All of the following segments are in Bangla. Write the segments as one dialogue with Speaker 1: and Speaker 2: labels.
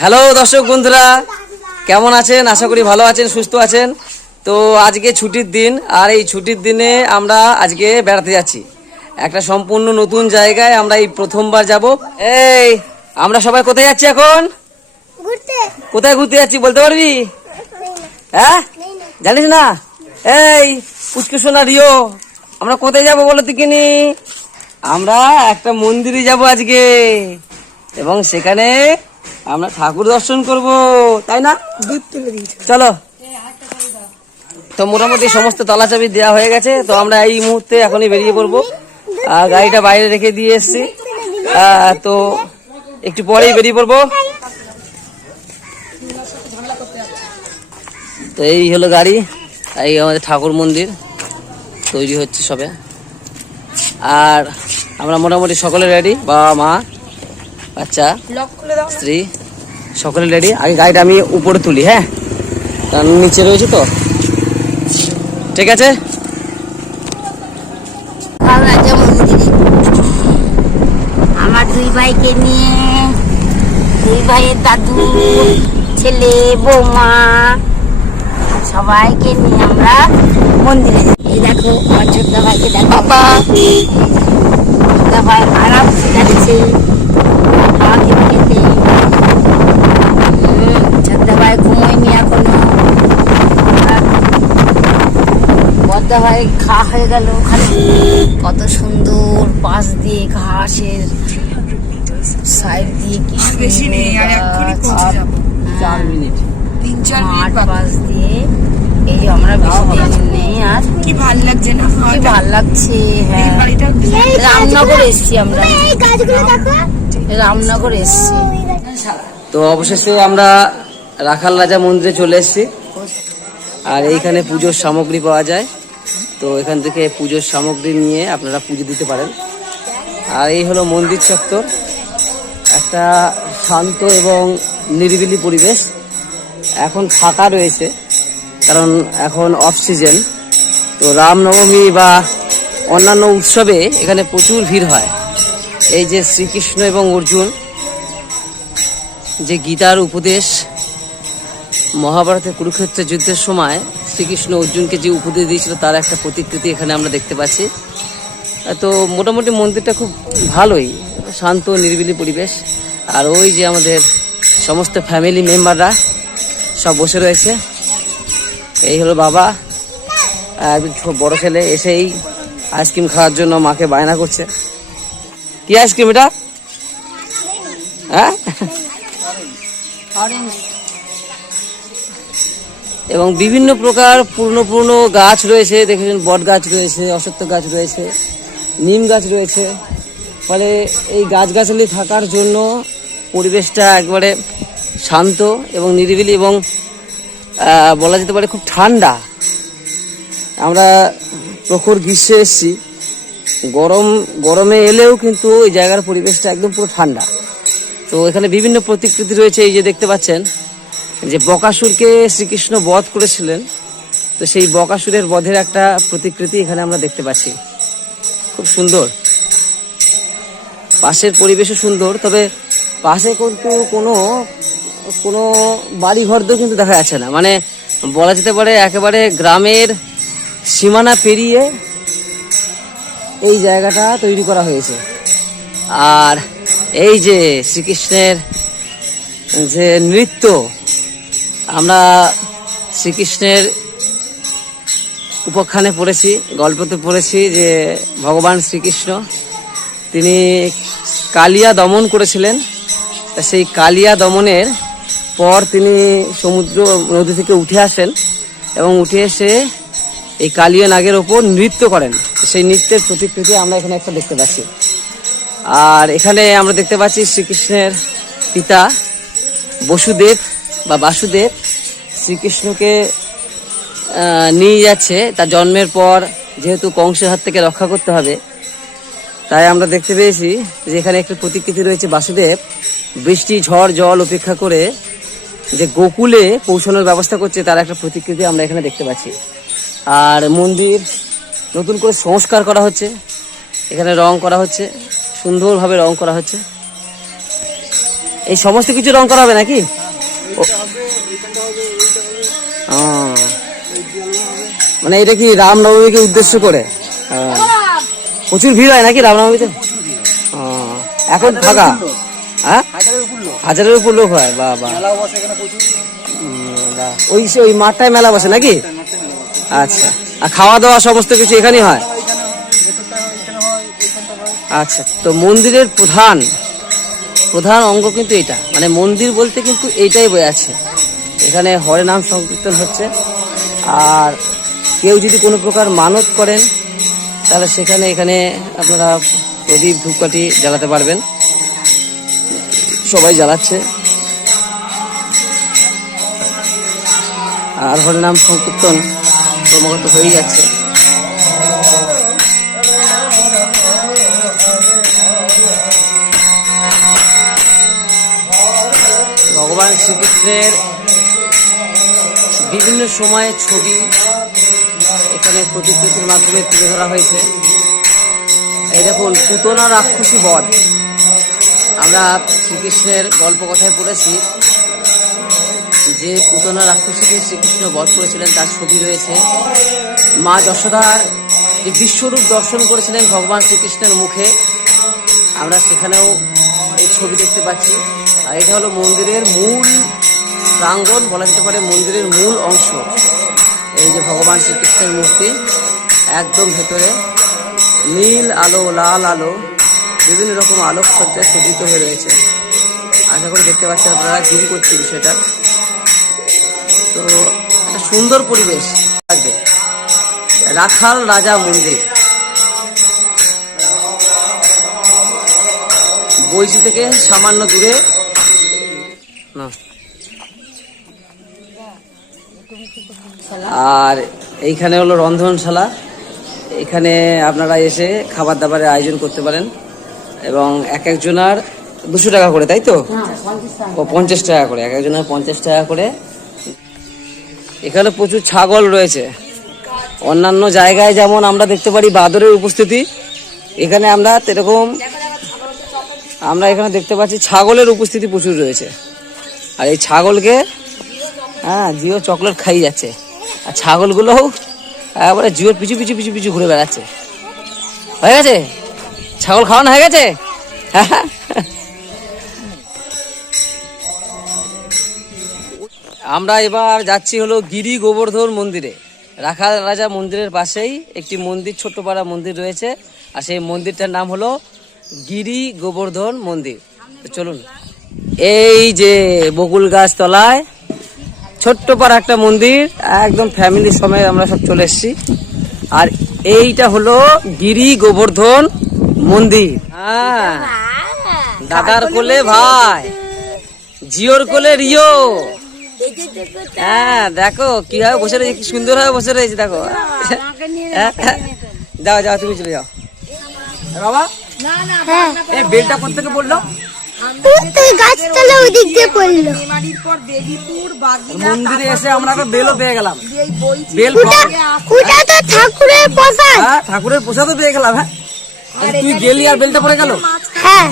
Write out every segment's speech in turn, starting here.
Speaker 1: হ্যালো দর্শক বন্ধুরা কেমন আছেন? আশা করি ভালো আছেন সুস্থ আছেন। তো আজকে ছুটির দিন আর এই ছুটির দিনে আমরা আজকে বেড়াতে যাচ্ছি। একটা সম্পূর্ণ নতুন জায়গায় আমরা এই প্রথমবার যাব। এই আমরা সবাই কোথায় যাচ্ছি এখন? কোথায় ঘুরতে যাচ্ছি বলতে পারবি? হ্যাঁ? জানিস না? এই পুচকে সোনা রিও আমরা কোথায় যাব বলো দেখিনি? আমরা একটা মন্দিরে যাব আজকে। এবং সেখানে আমরা ঠাকুর দর্শন করব তাই না? চলো। তো মোটামুটি সমস্ত তলা চাবি দেওয়া হয়ে গেছে তো আমরা এই মুহূর্তে এখনই বেরিয়ে পড়ব। আর গাড়িটা বাইরে রেখে দিয়ে এসছি। তো একটু পরেই বেরিয়ে পড়ব। তো এই হলো গাড়ি এই আমাদের ঠাকুর মন্দির তৈরি হচ্ছে সবে। আর আমরা মোটামুটি সকলে রেডি বাবা মা বাচ্চা স্ত্রী সকলে রেডি আগে গাড়িটা আমি উপরে তুলি হ্যাঁ? কারণ নিচে রয়েছে তো। ঠিক আছে?
Speaker 2: আমার দুই ভাইকে নিয়ে দুই ভাইয়ের দাদু ছেলে বৌমা সবাইকে নিয়ে আমরা মন্দিরে যাই। এই দেখো আমার ছোট্ট ভাইকে দেখো। বাবা! ছোট্ট ভাই আরাম যাচ্ছে। আমাকে খেতে ছোট্ট ভাই ঘুমোয়নি এখনও আর পদ্মা ভাই খা হয়ে গেল ওখানে। কত সুন্দর পাশ দিয়ে ঘাসের সাইড
Speaker 3: দিয়ে কি বেশি নেই, আর এক্ষুনি পৌঁছে
Speaker 4: যাব। চার
Speaker 2: মিনিট। তিন চার মিনিট পাশ দিয়ে। এই যে আমরা বেশি দিন নেই আর
Speaker 5: কি ভালো লাগছে না?
Speaker 2: কি ভালো লাগছে হ্যাঁ। রামনগর এসছি আমরা। রামনগর এসছি।
Speaker 1: তো অবশেষে আমরা রাখাল রাজা মন্দিরে চলে এসেছি। আর এইখানে পুজোর সামগ্রী পাওয়া যায়। তো এখান থেকে পুজোর সামগ্রী নিয়ে আপনারা পুজো দিতে পারেন। আর এই হলো মন্দির চত্বর। একটা শান্ত এবং নিরিবিলি পরিবেশ এখন ফাঁকা রয়েছে, কারণ এখন অফ সিজন তো রামনবমী বা অন্যান্য উৎসবে এখানে প্রচুর ভিড় হয়। এই যে শ্রীকৃষ্ণ এবং অর্জুন, যে গীতার উপদেশ, মহাভারতের কুরুক্ষেত্রের যুদ্ধের সময় শ্রীকৃষ্ণ অর্জুনকে যে উপদেশ দিয়েছিল, তার একটা প্রতিকৃতি এখানে আমরা দেখতে পাচ্ছি। তো মোটামুটি মন্দিরটা খুব ভালোই, শান্ত, নিরিবিলি পরিবেশ। আর ওই যে আমাদের সমস্ত ফ্যামিলি মেম্বাররা সব বসে রয়েছে। এই হলো বাবা বড় ছেলে এসেই আইসক্রিম খাওয়ার জন্য মাকে বায়না করছে। কি আইসক্রিম এটা? হ্যাঁ? এবং বিভিন্ন প্রকার পুরনো পুরনো গাছ রয়েছে, দেখেছেন বট গাছ রয়েছে অসত্য গাছ রয়েছে, নিম গাছ রয়েছে। ফলে এই গাছগাছালি থাকার জন্য পরিবেশটা একবারে শান্ত এবং নিরিবিলি এবং বলা যেতে পারে খুব ঠান্ডা। আমরা প্রখর গ্রীষ্মে এসেছি। গরম, গরমে এলেও কিন্তু এই জায়গার পরিবেশটা একদম পুরো ঠান্ডা। তো এখানে বিভিন্ন প্রতিকৃতি রয়েছে, এই যে দেখতে পাচ্ছেন। যে বকাসুরকে শ্রীকৃষ্ণ বধ করেছিলেন, তো সেই বকাসুরের বধের একটা প্রতিকৃতি এখানে আমরা দেখতে পাচ্ছি। খুব সুন্দর। পাশের পরিবেশও সুন্দর, তবে পাশে কিন্তু কোনো কোনো বাড়ি তো কিন্তু দেখা যাচ্ছে না। মানে বলা যেতে পারে একেবারে গ্রামের সীমানা পেরিয়ে এই জায়গাটা তৈরি করা হয়েছে। আর এই যে শ্রীকৃষ্ণের যে নৃত্য আমরা শ্রীকৃষ্ণের উপাখ্যানে পড়েছি, গল্পতে পড়েছি যে ভগবান শ্রীকৃষ্ণ, তিনি কালিয়া দমন করেছিলেন। সেই কালিয়া দমনের পর তিনি সমুদ্র নদী থেকে উঠে আসেন এবং উঠে এসে এই কালিয়া নাগের ওপর নৃত্য করেন। সেই নৃত্যের প্রতিকৃতি আমরা এখানে একটা দেখতে পাচ্ছি। আর এখানে আমরা দেখতে পাচ্ছি শ্রীকৃষ্ণের পিতা বসুদেব বা বাসুদেব শ্রীকৃষ্ণকে নিয়ে যাচ্ছে। তার জন্মের পর যেহেতু কংসের হাত থেকে রক্ষা করতে হবে, তাই আমরা দেখতে পেয়েছি যে এখানে একটা প্রতিকৃতি রয়েছে বাসুদেব। বৃষ্টি, ঝড়, জল উপেক্ষা করে যে গোকুলে পৌঁছানোর ব্যবস্থা করছে তার একটা প্রতিকৃতি আমরা এখানে দেখতে পাচ্ছি। আর মন্দির নতুন করে সংস্কার করা হচ্ছে। এখানে রং করা হচ্ছে, সুন্দরভাবে রং করা হচ্ছে। এই সমস্ত কিছু রং করা হবে নাকি। মানে এটা কি রামনবমীকে উদ্দেশ্য করে? হ্যাঁ। প্রচুর ভিড় হয় নাকি রামনবমীতে? এখন ফাঁকা? হ্যাঁ? হাজারের উপর লোক। হয় বা বা ওই সে- ওই মাঠটায় মেলা বসে নাকি? আচ্ছা। আর খাওয়া দাওয়া সমস্ত কিছু এখানেই হয়। আচ্ছা তো মন্দিরের প্রধান প্রধান অঙ্গ কিন্তু এটা। মানে মন্দির বলতে কিন্তু এইটাই আছে। এখানে হরে নাম সংকীর্তন হচ্ছে। আর কেউ যদি কোনো প্রকার মানত করেন, তাহলে সেখানে এখানে আপনারা প্রদীপ, ধূপকাঠি জ্বালাতে পারবেন। সবাই জ্বালাচ্ছে। আর হরে নাম সংকীর্তন ক্রমাগত হয়েই যাচ্ছে। শ্রীকৃষ্ণের বিভিন্ন সময়ে ছবি এখানে প্রতিকৃতির মাধ্যমে তুলে ধরা হয়েছে। এই দেখুন, পুতনা রাক্ষসী বধ। আমরা শ্রীকৃষ্ণের গল্প কথায় পড়েছি যে পুতনা রাক্ষসীকে শ্রীকৃষ্ণ বধ করেছিলেন, তার ছবি রয়েছে। মা যশোদার যে বিশ্বরূপ দর্শন করেছিলেন ভগবান শ্রীকৃষ্ণের মুখে, আমরা সেখানেও এই ছবি দেখতে পাচ্ছি। আর এটা হলো মন্দিরের মূল প্রাঙ্গণ, বলা যেতে পারে মন্দিরের মূল অংশ। এই যে ভগবান শ্রীকৃষ্ণের মূর্তি, একদম ভেতরে নীল আলো, লাল আলো, বিভিন্ন রকম আলোকসজ্জায় সজ্জিত হয়ে রয়েছে। আশা করি দেখতে পাচ্ছেন আপনারা জুম করছি বিষয়টা। তো একটা সুন্দর পরিবেশ থাকবে রাখাল রাজা মন্দির। বইচি থেকে সামান্য দূরে না। আর এইখানে হলো রন্ধনশালা এখানে আপনারা এসে খাবার দাবারের আয়োজন করতে পারেন। এবং এক একজনার দুশো টাকা করে তাই তো? ও পঞ্চাশ টাকা করে এক একজনের পঞ্চাশ টাকা করে। এখানে প্রচুর ছাগল রয়েছে। অন্যান্য জায়গায় যেমন আমরা দেখতে পারি বাদরের উপস্থিতি। এখানে আমরা এরকম আমরা এখানে দেখতে পাচ্ছি ছাগলের উপস্থিতি প্রচুর রয়েছে। আর এই ছাগলকে হ্যাঁ জিও চকলেট খাই যাচ্ছে। আর ছাগলগুলোও একবারে জিওর পিছু পিছু পিছু পিছু ঘুরে বেড়াচ্ছে। হয়ে গেছে? ছাগল খাওয়ানো হয়ে গেছে? আমরা এবার যাচ্ছি হলো গিরি গোবর্ধন মন্দিরে। রাখাল রাজা মন্দিরের পাশেই একটি মন্দির, ছোট্টপাড়া মন্দির রয়েছে। আর সেই মন্দিরটার নাম হলো গিরি গোবর্ধন মন্দির। চলুন। এই যে বকুল গাছ তলায় ছোট্ট পাড়া একটা মন্দির একদম ফ্যামিলির সময় আমরা সব চলে এসেছি। আর এইটা হলো গিরি গোবর্ধন মন্দির। হ্যাঁ দাদার কোলে ভাই জিওর কোলে রিও। হ্যাঁ দেখো কীভাবে বসে রয়েছে কি সুন্দর ভাবে বসে রয়েছে দেখো। হ্যাঁ, যাও যাও তুমি চলে যাও। বাবা এই বেলটা কোথেকে বলল গাছতলা ওই দিয়ে পড়ল। মেমারির পর দেবীপুর বাগিনা মন্দিরে এসে আমরা একটা বেলও পেয়ে গেলাম। বেল ওটা তো ঠাকুরের প্রসাদ। হ্যাঁ ঠাকুরের প্রসাদও পেয়ে গেলাম হ্যাঁ। তুই গেলি আর বেলটা পড়ে গেল? হ্যাঁ।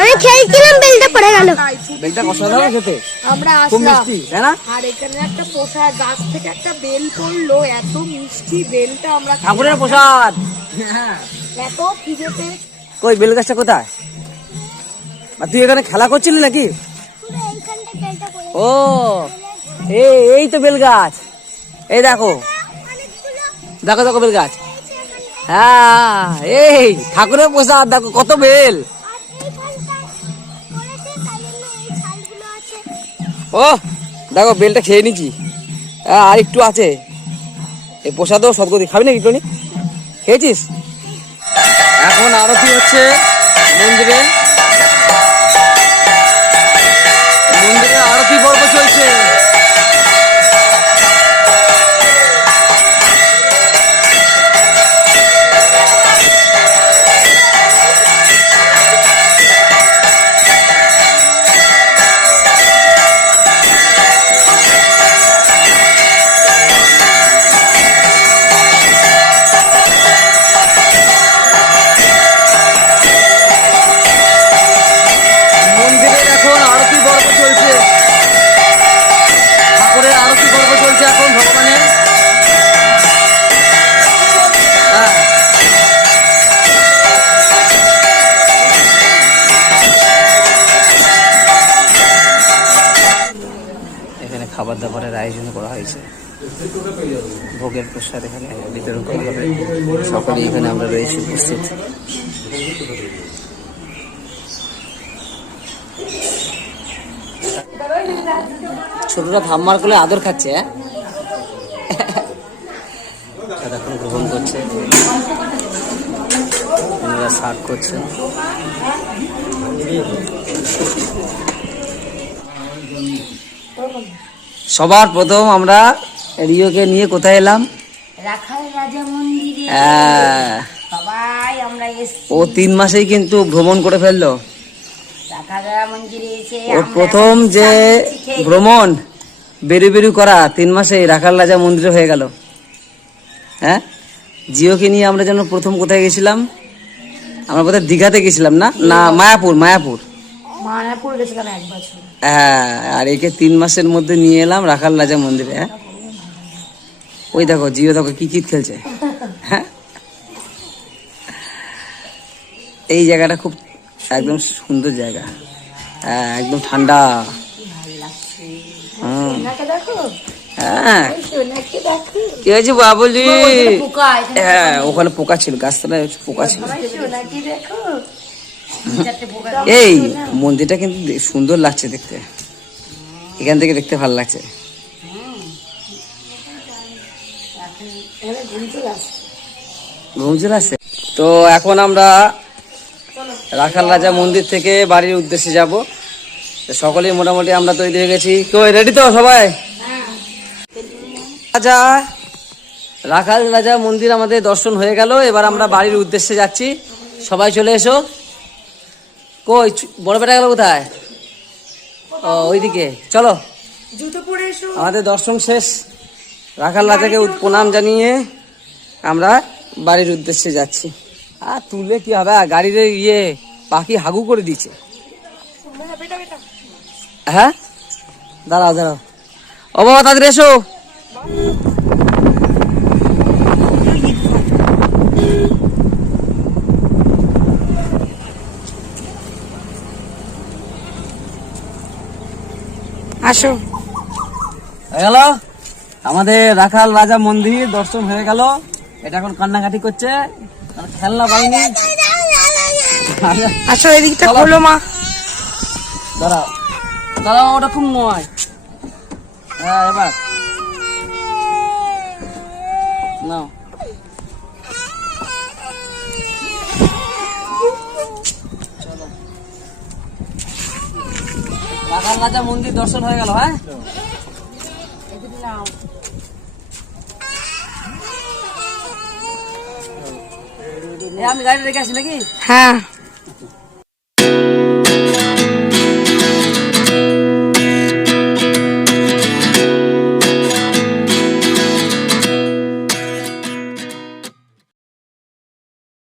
Speaker 1: আমি খেয়েছিলাম বেলটা পড়ে গেল। বেলটা অসাধারণ খেতে। আমরা খুব আসলাম। মিষ্টি তাই না? আর এখানে একটা পোষা গাছ থেকে একটা বেল পড়ল এত মিষ্টি বেলটা আমরা ঠাকুরের প্রসাদ। এত খিদেতে কই বেল গাছটা কোথায়? আর তুই এখানে খেলা করছিলি নাকি? ও, এই এই তো বেল গাছ এই দেখো। দেখো দেখো বেল গাছ হ্যাঁ এই, ঠাকুরের প্রসাদ, দেখো কত বেল। ও, দেখো, বেলটা খেয়ে নিচ্ছি আর একটু আছে। এই প্রসাদও সদগতি। খাবি নাকি টনি খেয়েছিস? এখন আরতি হচ্ছে মন্দিরে। মন্দিরে আরতি পর্ব চলছে। খাবার দাবারের আয়োজন করা হয়েছে। ভোগের প্রসাদ এখানে বিতরণ করা হবে। সকলে এখানে আমরা রয়েছি উপস্থিত। ছোটরা ঠাম্মার কোলে আদর খাচ্ছে হ্যাঁ? এখন গ্রহণ করছে। ওনারা করছে। সবার প্রথম আমরা রিওকে নিয়ে কোথায় এলাম? রাখাল রাজা মন্দিরে। সবাই আমরা ও তিন মাসেই কিন্তু ভ্রমণ করে ফেলল। ওর প্রথম যে ভ্রমণ বেরু বেরু করা তিন মাসে রাখাল রাজা মন্দিরে হয়ে গেল। হ্যাঁ? জিওকে নিয়ে আমরা যেন প্রথম কোথায় গেছিলাম? আমরা বোধহয় দীঘাতে গেছিলাম না? না মায়াপুর মায়াপুর। মায়াপুর গেছিলাম এক বছর। হ্যাঁ আর একে তিন মাসের মধ্যে নিয়ে এলাম রাখাল রাজা মন্দিরে হ্যাঁ? ওই দেখো জিও দেখো কি কিট খেলছে হ্যাঁ? এই জায়গাটা খুব একদম সুন্দর জায়গা হ্যাঁ একদম ঠান্ডা। হ্যাঁ। কি হয়েছে বাবুলি হ্যাঁ ওখানে পোকা ছিল গাছতলায় পোকা ছিল। দেখো। এই, মন্দিরটা কিন্তু সুন্দর লাগছে দেখতে। এখান থেকে দেখতে ভালো লাগছে। তো এখন আমরা রাখাল রাজা মন্দির থেকে বাড়ির উদ্দেশ্যে যাব। সকলেই মোটামুটি আমরা তৈরি হয়ে গেছি। কই রেডি তো সবাই? রাজা, রাখাল রাজা মন্দির আমাদের দর্শন হয়ে গেল। এবার আমরা বাড়ির উদ্দেশ্যে যাচ্ছি। সবাই চলে এসো। কই বড় বেটা গেল কোথায়? ও ওইদিকে। চলো। জুতো পরে এসো। আমাদের দর্শন শেষ। রাখাল রাজাকে প্রণাম জানিয়ে আমরা বাড়ির উদ্দেশ্যে যাচ্ছি। আর তুললে কি হবে? গাড়ির ইয়ে পাখি হাগু করে দিচ্ছে হ্যাঁ? দাঁড়াও দাঁড়াও। ও বাবা তাদের এসো। আসো। গেল। আমাদের রাখাল রাজা মন্দির দর্শন হয়ে গেল। এটা এখন কান্নাকাটি করছে। খেলনা পাইনি। আসো এদিকটা। খোলো মা। দাঁড়াও। দাঁড়াও ওটা খুব নয়। হ্যাঁ এবার। নাও। রাখাল রাজা মন্দির দর্শন হয়ে গেল হ্যাঁ? আমি গাড়ি রেখে আসি নাকি? হ্যাঁ।